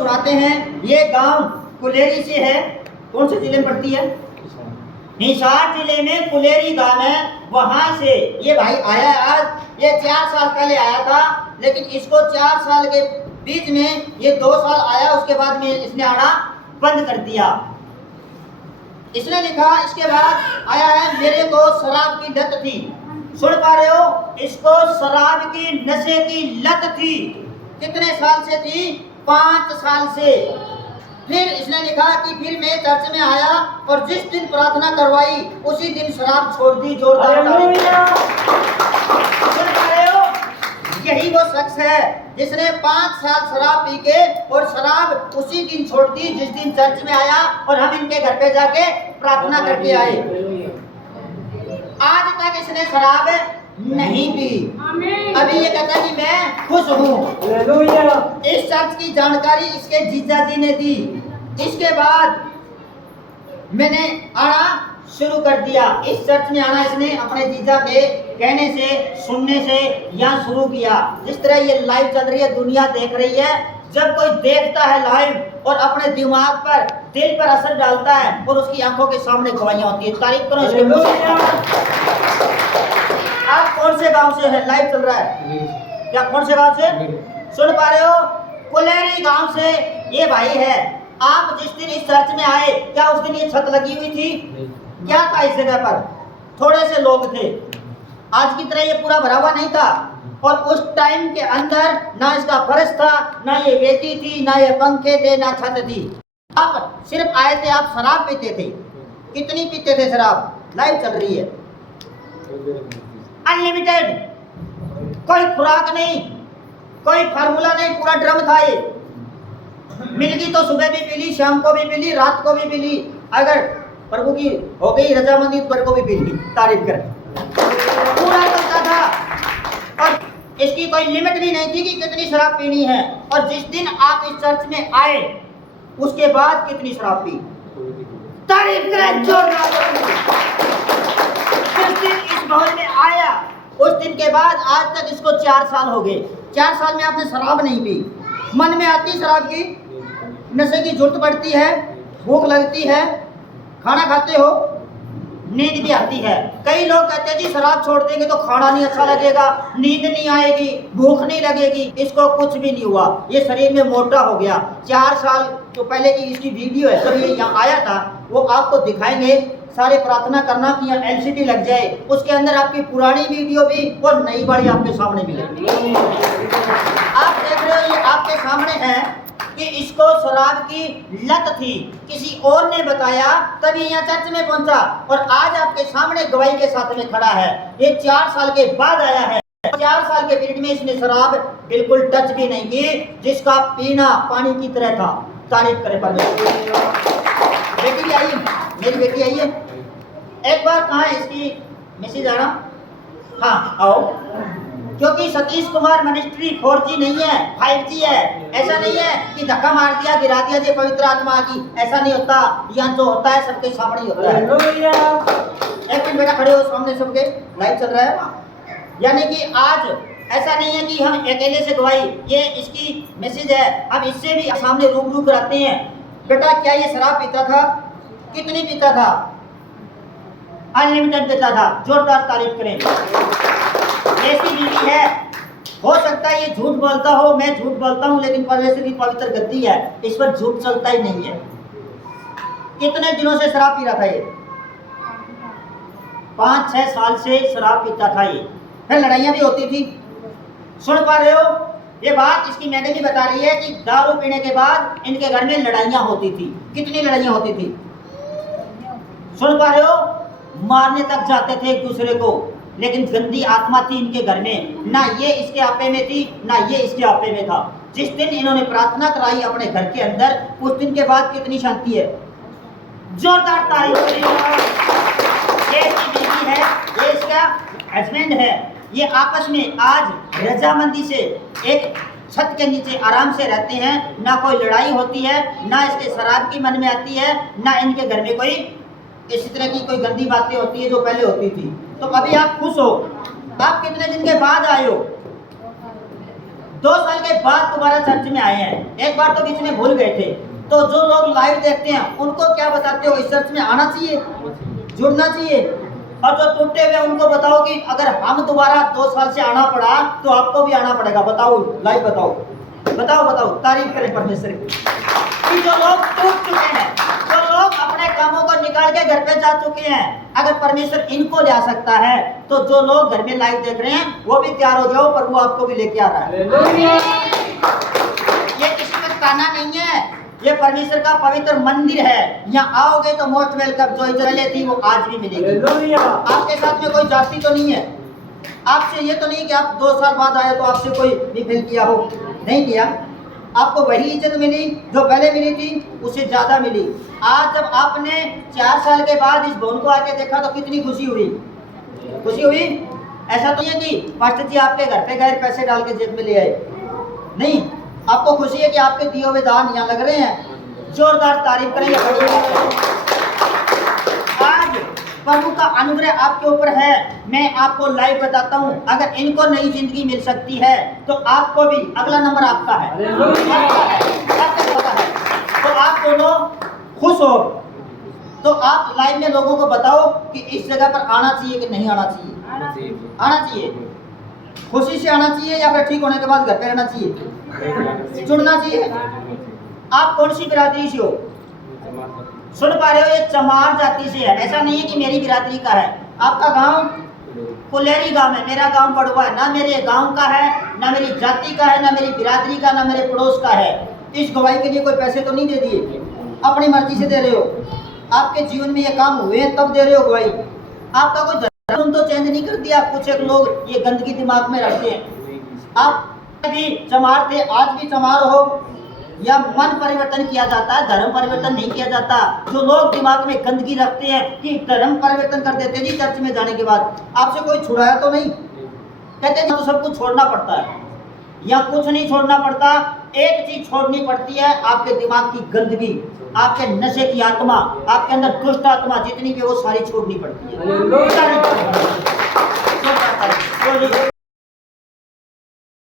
सुनाते हैं। ये गांव कुलेरी से है। कौन से जिले में पड़ती है? हिसार जिले में कुलेरी गांव है। वहां से ये भाई आया आज। ये 4 साल पहले आया था, लेकिन इसको 4 साल के बीच में ये 2 साल आया, उसके बाद में इसने आना बंद कर दिया। इसने लिखा इसके बाद आया है, मेरे को शराब की लत थी। सुन पा रहे हो? इसको शराब की नशे की लत थी। कितने साल से थी? 5 साल से। फिर इसने लिखा कि फिर मैं चर्च में आया और जिस दिन प्रार्थना करवाई उसी दिन शराब छोड़ दी। जोरदार सुन पा रहे हो? यही वो शख्स है जिसने 5 साल शराब पी के और शराब उसी दिन छोड़ दी जिस दिन चर्च में आया और हम इनके घर पे जाके प्रार्थना करके आए। आज तक इसने शराब नहीं पी। अभी ये कहता है कि मैं खुश हूँ। इस चर्च की जानकारी इसके जीजा जी ने दी। इसके बाद मैंने आना शुरू कर दिया। इस चर्च में आना इसने अपने जीजा के कहने से, सुनने से यहाँ शुरू किया। जिस तरह ये लाइव चल रही है, दुनिया देख रही है। जब कोई देखता है लाइव और अपने दिमाग पर, दिल पर असर डालता है और उसकी आंखों के सामने गवाहियां होती है। तारीफ करो इसके मुंह से। आप कौन से गांव से है? लाइव चल रहा है क्या? कौन से गांव से सुन पा रहे हो? कुलेरी गांव से ये भाई है। आप जिस दिन इस चर्च में आए, क्या उस दिन ये छत लगी हुई थी? क्या था इस जगह पर? थोड़े से लोग थे। आज की तरह ये पूरा भरा हुआ नहीं था। और उस टाइम के अंदर ना इसका फर्श था, ना ये वेदी थी, ना ये पंखे थे, ना छत थी। आप सिर्फ आए थे, आप शराब पीते थे। कितनी पीते थे शराब? लाइव चल रही है। अनलिमिटेड, कोई खुराक नहीं, कोई फार्मूला नहीं, पूरा ड्रम था ये। मिल गई तो सुबह भी पी ली, शाम को भी पी ली, रात को भी पी ली। अगर प्रभु की हो गई रजामंदी तो को भी पी ली। तारीफ कर। पूरा चलता था और इसकी कोई लिमिट भी नहीं थी कि कितनी शराब पीनी है। और जिस दिन आप इस चर्च में आए उसके बाद कितनी शराब पी? तारीफ करें जोरदार। जिस दिन इस भवन में आया उस दिन के बाद आज तक इसको 4 साल हो गए। 4 साल में आपने शराब नहीं पी। मन में आती शराब की, नशे की जरूरत पड़ती है, भूख लगती है, खाना खाते हो, नींद भी आती है। कई लोग कहते हैं जी शराब छोड़ देंगे तो खाना नहीं अच्छा लगेगा, नींद नहीं आएगी, भूख नहीं लगेगी। इसको कुछ भी नहीं हुआ। ये शरीर में मोटा हो गया। 4 साल जो पहले की इसकी वीडियो है, जब ये यहाँ आया था, वो आपको दिखाएंगे। सारे प्रार्थना करना कि यहाँ LCD लग जाए, उसके अंदर आपकी पुरानी वीडियो भी और नई वाली आपके सामने मिलेगी। आप देख रहे हो ये आपके सामने है कि इसको शराब की लत थी। किसी और ने बताया तभी यहाँ चर्च में पहुंचा और आज आपके सामने गवाही के साथ में खड़ा है। ये 4 साल के बाद आया है। 4 साल के पीरियड में इसने शराब बिल्कुल टच भी नहीं की, जिसका पीना पानी की तरह था। तारीफ करे परमेश्वर। बेटी भी आई है, मेरी बेटी आई है। एक बार कहाँ है इसकी मैसेज आना? हाँ आओ। क्योंकि सतीश कुमार मिनिस्ट्री 4G नहीं है, 5G है। ऐसा नहीं है कि धक्का मार दिया, गिरा दिया, जो पवित्र आत्मा आ गई। ऐसा नहीं होता। यहाँ जो होता है सबके सामने ही होता है। एक मिनट बेटा खड़े हो, सामने सबके लाइव चल रहा है। यानी कि आज ऐसा नहीं है कि हम अकेले से गवाही, ये इसकी मैसेज है, हम इससे भी सामने रूबरू कराते हैं। बेटा क्या ये शराब पीता था? कितनी पीता था? अनलिमिटेड पीता था। जोरदार तारीफ करें। ऐसी बीवी है। हो सकता है ये झूठ बोलता हो, मैं झूठ बोलता हूँ, लेकिन परमेश्वर की पवित्र गद्दी है, इस पर झूठ चलता ही नहीं है। कितने दिनों से शराब पी रहा था ये? 5-6 साल से शराब पीता था ये। फिर लड़ाइयाँ भी होती थी। सुन पा रहे हो? ये बात इसकी मैडम भी बता रही है कि दारू पीने के बाद इनके घर में लड़ाइयाँ होती थी। कितनी लड़ाइयाँ होती थी? सुन पा रहे हो? मारने तक जाते थे एक दूसरे को। लेकिन गंदी आत्मा थी इनके घर में। ना ये इसके आपे में थी, ना ये इसके आपे में था। जिस दिन इन्होंने प्रार्थना कराई अपने घर के अंदर, उस दिन के बाद कितनी शांति है। जोरदार तारीफ करें। ये इसकी बीवी है, ये इसका हस्बैंड है। ये आपस में आज रजामंदी से एक छत के नीचे आराम से रहते हैं। ना कोई लड़ाई होती है, ना इसके शराब की मन में आती है, ना इनके घर में कोई इसी तरह की कोई गंदी बातें होती है जो पहले होती थी। तो अभी आप खुश हो। आप कितने दिन के बाद आए हो? 2 साल के बाद दोबारा चर्च में आए हैं, एक बार तो बीच में भूल गए थे, तो जो लोग लाइव देखते हैं उनको क्या बताते हो, इस चर्च में आना चाहिए, जुड़ना चाहिए? और जो टूटे हुए उनको बताओ कि अगर हम दोबारा 2 साल से आना पड़ा तो आपको भी आना पड़ेगा। बताओ, लाइव बताओ, बताओ बताओ, तारीफ करें परमेश्वर की कि जो लोग टूट चुके हैं, जो लोग अपने कामों को निकाल के घर पे जा चुके हैं, अगर परमेश्वर इनको ले आ सकता है तो जो लोग घर में लाइव देख रहे हैं वो भी तैयार हो जाओ, प्रभु आपको भी लेके आ रहा है। ये किसी का ताना नहीं है, ये परमेश्वर का पवित्र मंदिर है। यहाँ आओगे तो मोस्ट वेलकम, जो इज्जत थी वो आज भी मिलेगी। आपके साथ में कोई जाति तो नहीं है, आपसे ये तो नहीं कि आप 2 साल बाद आए तो आपसे कोई भी फेल किया हो, नहीं किया। आपको वही इज्जत मिली जो पहले मिली थी, उससे ज्यादा मिली। आज जब आपने 4 साल के बाद इस भवन को आके देखा तो कितनी खुशी हुई, खुशी हुई। ऐसा तो नहीं है कि पास्टर जी आपके घर पे गए पैसे डाल के जेब में ले आए, नहीं, आपको खुशी है कि आपके दिए हुए दान यहाँ लग रहे हैं। जोरदार तारीफ करेंगे। आज प्रभु का अनुग्रह आपके ऊपर है। मैं आपको लाइव बताता हूँ, अगर इनको नई जिंदगी मिल सकती है तो आपको भी, अगला नंबर आपका है, तो आप दोनों खुश हो। तो आप लाइव में लोगों को बताओ कि इस जगह पर आना चाहिए कि नहीं आना चाहिए? आना चाहिए। खुशी से आना चाहिए या फिर ठीक होने के बाद घर पे रहना चाहिए? जुड़ना चाहिए। आप कौन सी बिरादरी से हो? सुन पा रहे हो, ये चमार जाति से है। ऐसा नहीं है कि मेरी बिरादरी का है। आपका गांव कुलेरी गांव है, मेरा गांव बड़वा है। ना मेरे गांव का है, ना मेरी जाति का है, ना मेरी बिरादरी का, ना मेरे पड़ोस का है। इस गवाही के लिए कोई पैसे तो नहीं दे दिए, अपनी मर्जी से दे रहे हो। आपके जीवन में ये काम हुए तब दे रहे हो गवाही। आपका कोई धर्म तो चेंज नहीं कर दिया। कुछ एक लोग ये गंदगी दिमाग में रखते हैं। आप भी चमार थे, आज भी चमार हो, या मन परिवर्तन किया जाता है, धर्म परिवर्तन नहीं किया जाता। जो लोग दिमाग में गंदगी रखते हैं कि धर्म परिवर्तन कर देते जी चर्च में जाने के बाद, आपसे कोई छुड़ाया तो नहीं? कहते हैं तो सब कुछ छोड़ना पड़ता है, या कुछ नहीं छोड़ना पड़ता। एक चीज छोड़नी पड़ती है, आपके दिमाग की गंदगी, आपके नशे की आत्मा, आपके अंदर दुष्ट आत्मा जितनी भी वो सारी छोड़नी पड़ती है।